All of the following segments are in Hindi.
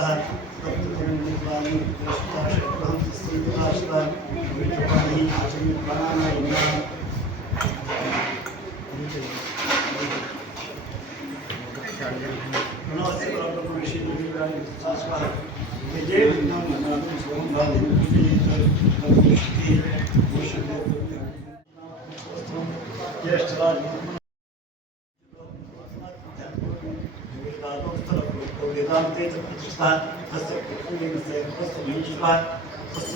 para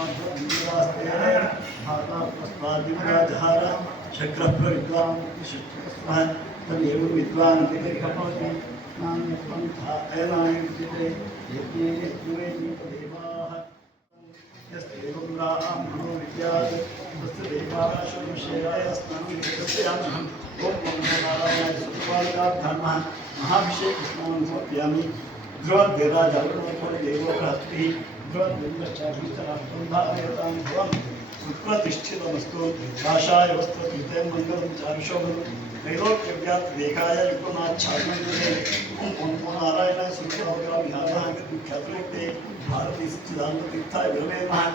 कृत्वास्तेन माता प्रस्ताद्विराजहार शक्रः तदेव विद्वान् इति कपति नान्यपन्था यज्ञे यज्ञे तदेवाः यस्तेवं ब्राह्मणो विद्यात् तस्य देवाशुविषयाय स्नानं कृत्स्यामहम् ॐ नमो सुपालिकाभ्यामः महाभिषेकस्नानं समर्पयामि ध्रुवद्वेदाजागरणोपरिदेवोपहस्तिः ध्रुवद्वेदश्चाभितराष्ट्रं ध्रुवं सुप्रतिष्ठितमस्तु काषाय वस्त्रकृते मङ्गलं चारुशोभनं त्रैलोक्यव्यात् देखाय युगनाच्छादनकृते ॐ नमो नारायणाय विख्यातृक्ते भारती सच्चिदानन्दतीर्थाय गुरवे नमः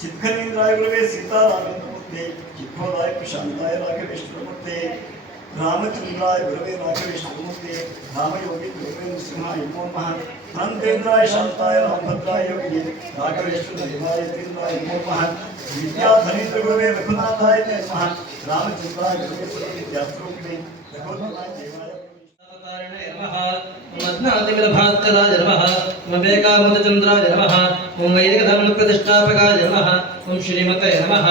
चिद्घनेन्द्राय गुरवे सीतारामेन्द्रमूर्ते चित्तोदाय प्रशान्ताय राघवेश्वरमूर्ते रामचंद्राय गुरवे राघवेश्वरमूर्ते रामयोगी गुरवे नृसिंहाय नमो नंदेन्द्राय शांताय रामभद्राय योगी राघवेश्वर नमो गुरवे रघुनाथाय नमः रामचंद्राय गुरवे रघुनाथाय देवाय नमः नमः नमः। ॐ श्रीमते नमः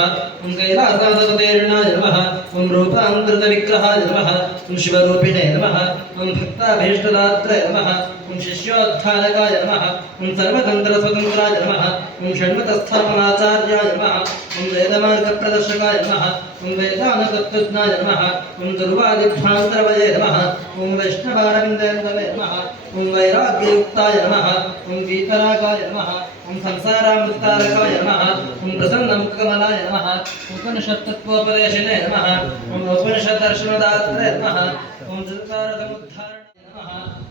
ॐ कैलासासवतेर्णाय नमः ॐ रूपान्तृतविग्रहाय नमः ॐ शिवरूपिणे नमः ॐ भक्ताभीष्टदात्रे नमः ॐ शिष्योद्धारकाय नमः ॐ सर्वतन्त्रस्वतन्त्राय नमः ॐ षण्मतस्थापनाचार्याय नमः ॐ वेदमार्गप्रदर्शकाय नमः ॐ वेदानतत्त्वज्ञाय नमः ॐ दुर्वादिभ्रान्तरवये नमः ॐ वैष्णवारविन्देन्दवे नमः ॐ वैराग्ययुक्ताय नमः ॐ वीतरागाय नमः ఓం సంసారామృతారకవ నమ ఓం ప్రసన్నం కమలాయ నమ ఉపనిషత్తత్వోపదేశనే నమ ఓం ఉపనిషద్ దర్శనదాత్రే నమ ఓం సంసార సముద్ధాయ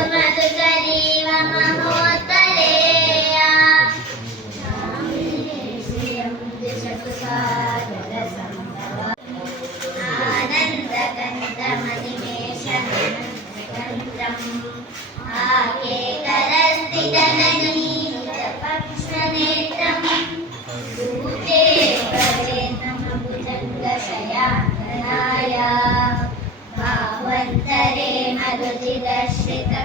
किशोर्मधुकरीव महोत्तरेया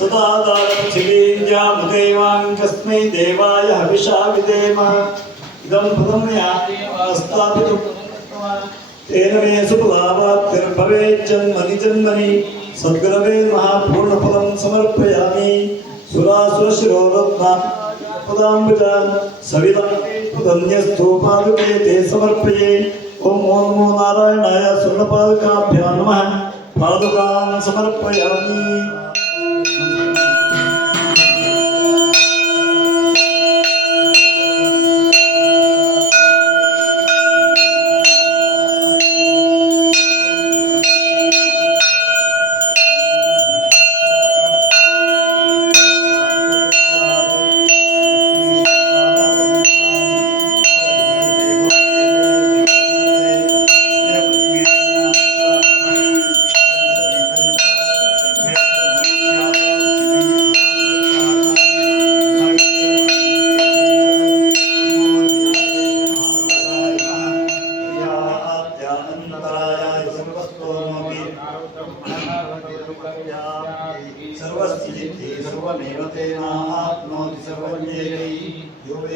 सदा कस्मै देवाय हविषा विधेम इदं पदं स्थापितुं तेन मे सुफलावाप्तिर्भवेज्जन्मनि जन्मनि सद्गुरवे महापूर्णफलं समर्पयामि। सुरासुरशिरोरत्ना पदाम्बुजान् सवितं पुदन्यस्तूपादुके ते समर्पये। ॐ नमो नमो नारायणाय स्वर्णपादकाभ्यां नमः। पादुकान् समर्पयामि।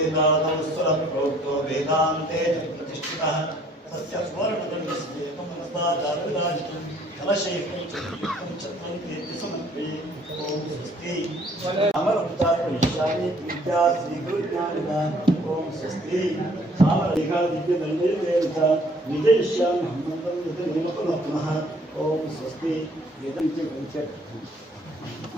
यो वेदादौ स्वरप्रोक्तो वेदान्ते च प्रतिष्ठितः तस्य स्वर्णदण्डस्य एकं कलशैकं च युक्तं कीर्ति समर्पये ॐ स्वस्ति अमरमुदारविश्यामि विद्या श्रीगुरुज्ञानिदान ॐ स्वस्ति सामरलिखा दिव्यदण्डेन च निजयिष्यामि हनुमन्तं ॐ स्वस्ति वेदं च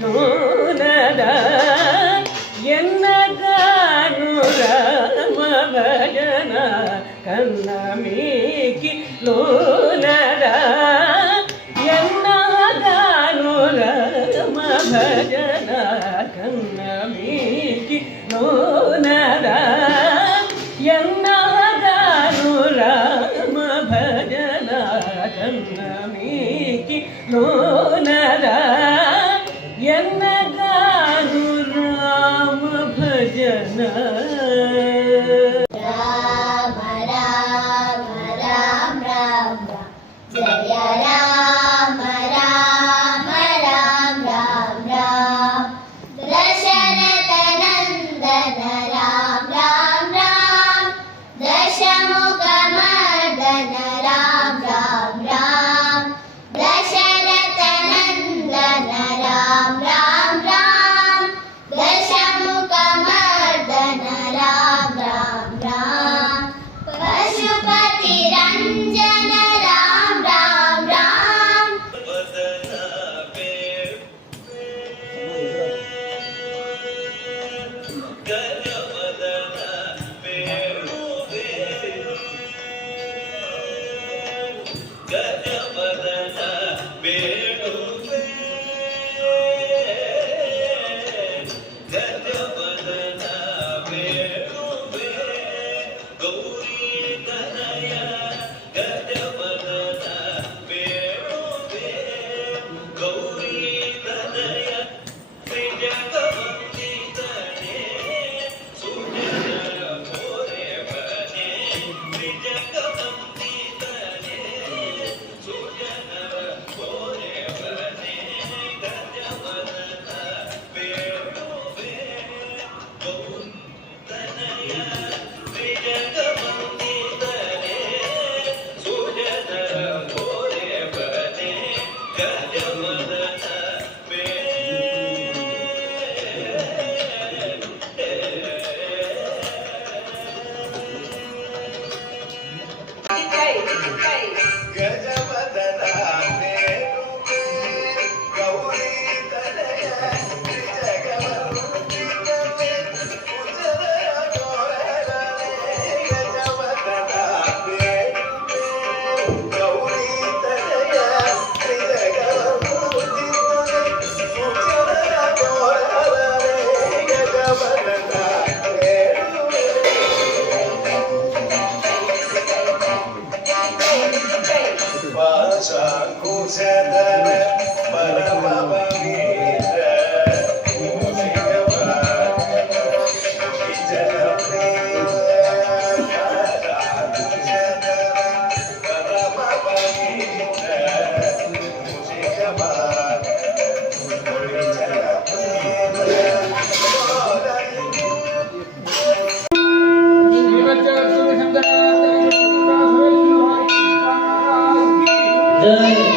ನೂನದ ಎನ್ನಗಾನು ರಾಮ ಭಜನ ಕನ್ನ ಮೀಗಿ ಲೋನದ 怎样啦 Amen.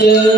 Yeah.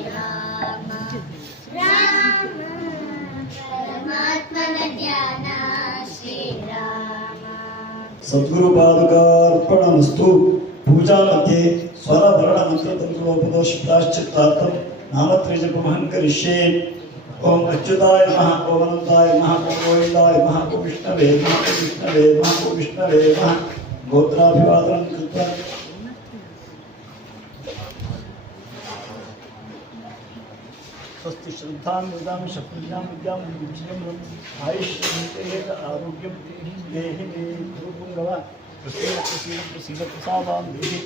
मंत्र पूजा प्राश्चित्तार्थम नामत्रय जपमहं करिष्ये ओम अच्युताय नमः, ओम अनंताय नमः, ओम गोविंदाय नमः, ओम विष्णवे नमः विष्णवे नमः, ओम नमः। गोत्राभिवादनं कृत्वा സസ്തുഷ്ടതാമൃതാംശം പുല്ലാമൃതാംശം ആയുഷ്യേകാരോഗ്യം ദേഹി ധ്രുവം ഗവ പ്രസാദാം ദേഹി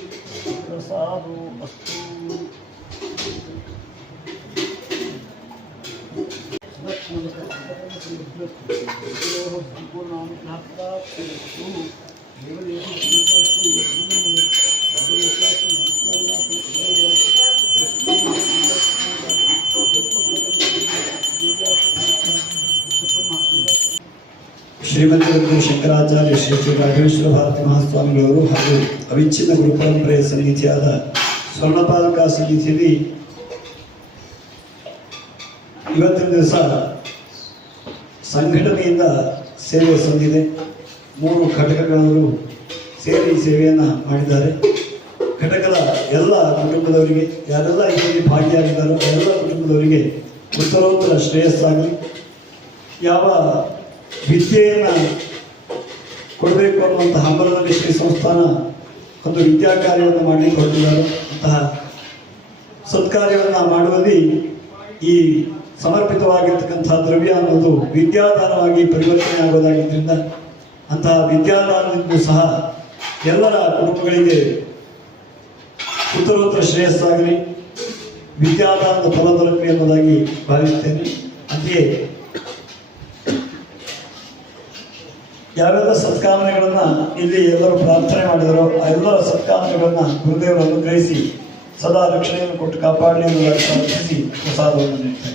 പ്രസാദോ അസ്തു സമ്പൂർണ്ണാം പ്രാപ്തോ ദേവദേവ ಶ್ರೀಮಂತರತ್ನ ಶಂಕರಾಚಾರ್ಯ ಶ್ರೀ ಶ್ರೀ ರಾಘವೇಶ್ವರ ಭಾರತಿ ಮಹಾಸ್ವಾಮಿಗಳವರು ಹಾಗೂ ಅವಿಚ್ಛಿನ್ನ ಗುರುಪರಂಪರೆಯ ಸಮಿತಿಯಾದ ಸ್ವರ್ಣಪಾಲಕ ಸಮಿತಿಯಲ್ಲಿ ಇವತ್ತಿನ ದಿವಸ ಸಂಘಟನೆಯಿಂದ ಸೇವೆ ಸಂದಿದೆ. ಮೂರು ಘಟಕಗಳವರು ಸೇರಿ ಸೇವೆಯನ್ನು ಮಾಡಿದ್ದಾರೆ. ಘಟಕದ ಎಲ್ಲ ಕುಟುಂಬದವರಿಗೆ, ಯಾರೆಲ್ಲ ಇದರಲ್ಲಿ ಭಾಗಿಯಾಗಿದ್ದಾರೋ, ಎಲ್ಲ ಕುಟುಂಬದವರಿಗೆ ಉತ್ತರೋತ್ತರ ಶ್ರೇಯಸ್ಸಾಗಲಿ. ಯಾವ ವಿದ್ಯೆಯನ್ನು ಕೊಡಬೇಕು ಅನ್ನುವಂಥ ಹಂಬಲದಲ್ಲಿ ಶ್ರೀ ಸಂಸ್ಥಾನ ಒಂದು ವಿದ್ಯಾ ಕಾರ್ಯವನ್ನು ಮಾಡಲಿಕ್ಕೆ ಹೊರಟಿದ್ದಾರೆ. ಅಂತಹ ಸತ್ಕಾರ್ಯವನ್ನು ಮಾಡುವಲ್ಲಿ ಈ ಸಮರ್ಪಿತವಾಗಿರ್ತಕ್ಕಂಥ ದ್ರವ್ಯ ಅನ್ನೋದು ವಿದ್ಯಾದಾನವಾಗಿ ಪರಿವರ್ತನೆ ಆಗೋದಾಗಿದ್ದರಿಂದ ಅಂತಹ ವಿದ್ಯಾದಾನದಿಂದ ಸಹ ಎಲ್ಲರ ಕುಟುಂಬಗಳಿಗೆ ಉತ್ತರೋತ್ತರ ಶ್ರೇಯಸ್ಸಾಗಲಿ. ವಿದ್ಯಾದಾನದ ಫಲ ದೊರಕಲಿ ಎಂಬುದಾಗಿ ಭಾವಿಸ್ತೇನೆ ಅಂತೆಯೇ ಯಾವೆಲ್ಲ ಸತ್ಕಾಮನೆಗಳನ್ನ ಇಲ್ಲಿ ಎಲ್ಲರೂ ಪ್ರಾರ್ಥನೆ ಮಾಡಿದರೋ ಆ ಎಲ್ಲ ಸತ್ಕಾಮನೆಗಳನ್ನ ಗುರುದೇವರು ಅನುಗ್ರಹಿಸಿ ಸದಾ ರಕ್ಷಣೆಯನ್ನು ಕೊಟ್ಟು ಕಾಪಾಡಲಿ ಎಂಬುದಾಗಿ ಪ್ರಾರ್ಥಿಸಿ ಪ್ರಸಾದವನ್ನು ನೀಡ್ತಾರೆ